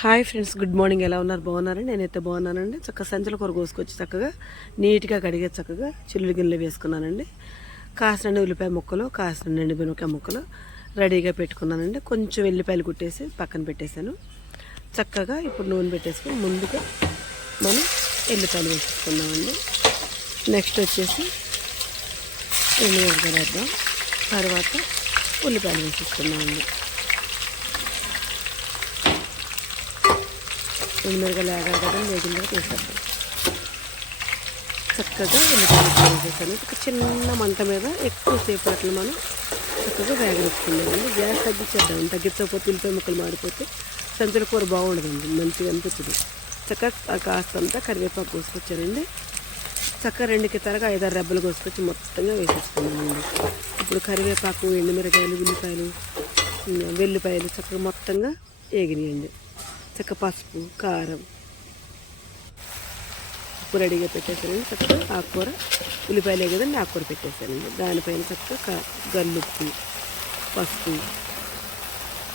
Hi friends, good morning. ఎలా ఉన్నారు? బాగున్నారండి? నేనైతే బాగున్నానండి. చక్కగా సంచుల కూర కోసుకొచ్చి చక్కగా నీట్గా కడిగే చక్కగా చిల్లులు గిన్నెలు వేసుకున్నానండి. కాసిన ఉల్లిపాయ ముక్కలు, కాసిన ఎండుమిరపకాయ ముక్కలు రెడీగా పెట్టుకున్నానండి. కొంచెం ఎల్లిపాయలు కుట్టేసి పక్కన పెట్టేశాను. చక్కగా ఇప్పుడు నూనె పెట్టేసుకొని ముందుగా మనం ఎల్లిపాయలు వేసేసుకున్నామండి. నెక్స్ట్ వచ్చేసి ఎండుమిరపకాయలు వేద్దాం. తర్వాత ఉల్లిపాయలు వేసేసుకున్నామండి. ఎండుమిరపకాయలు వేగాలి కదా, వేగిన తర్వాత వేసేద్దాం. చక్కగా ఉల్లిపాయలు వేసేసాను. ఒక చిన్న మంట మీద ఎక్కువసేపు అట్లా మనం చక్కగా వేగనిచ్చుకున్నామండి. గ్యాస్ తగ్గించేద్దాం. తగ్గించకపోతే ఉల్లిపాయ ముక్కలు మాడిపోతే సంచుల కూర బాగుండదండి, మంచిగా అనిపించదు. చక్కగా కాస్తంతా కరివేపాకు కోసుకొచ్చానండి. చక్కగా 2 తరగా 5-6 రెబ్బలు కోసుకొచ్చి మొత్తంగా వేసేసుకున్నామండి. ఇప్పుడు కరివేపాకు, ఎండుమిరకాయలు, ఉల్లిపాయలు, వెల్లిపాయలు చక్కగా మొత్తంగా వేగినాయండి. చక్క పసుపు, కారం, ఉప్పు రెడీగా పెట్టేసానండి. చక్కగా ఆకుకూర, ఉల్లిపాయలే కదండి, ఆకుకూర పెట్టేసానండి. దానిపైన చక్కగా గల్లుప్పు, పసుపు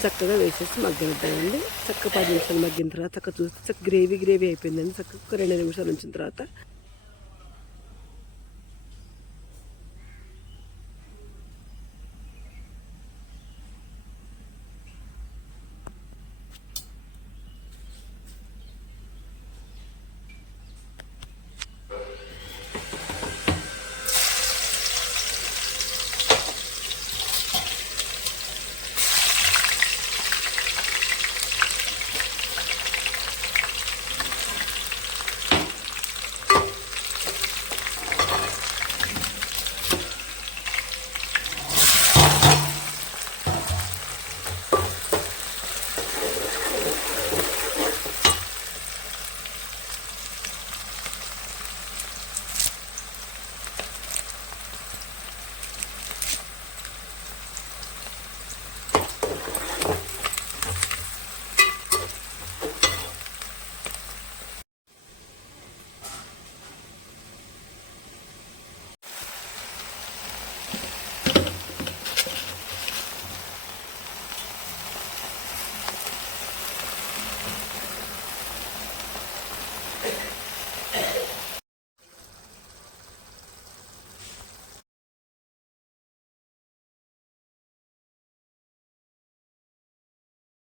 చక్కగా వేసేసి మగ్గనిద్దామండి. చక్కగా 10 నిమిషాలు మగ్గిన తర్వాత చక్కగా చూస్తే చక్క గ్రేవీ అయిపోయిందండి. చక్కగా 2 నిమిషాలు ఉంచిన తర్వాత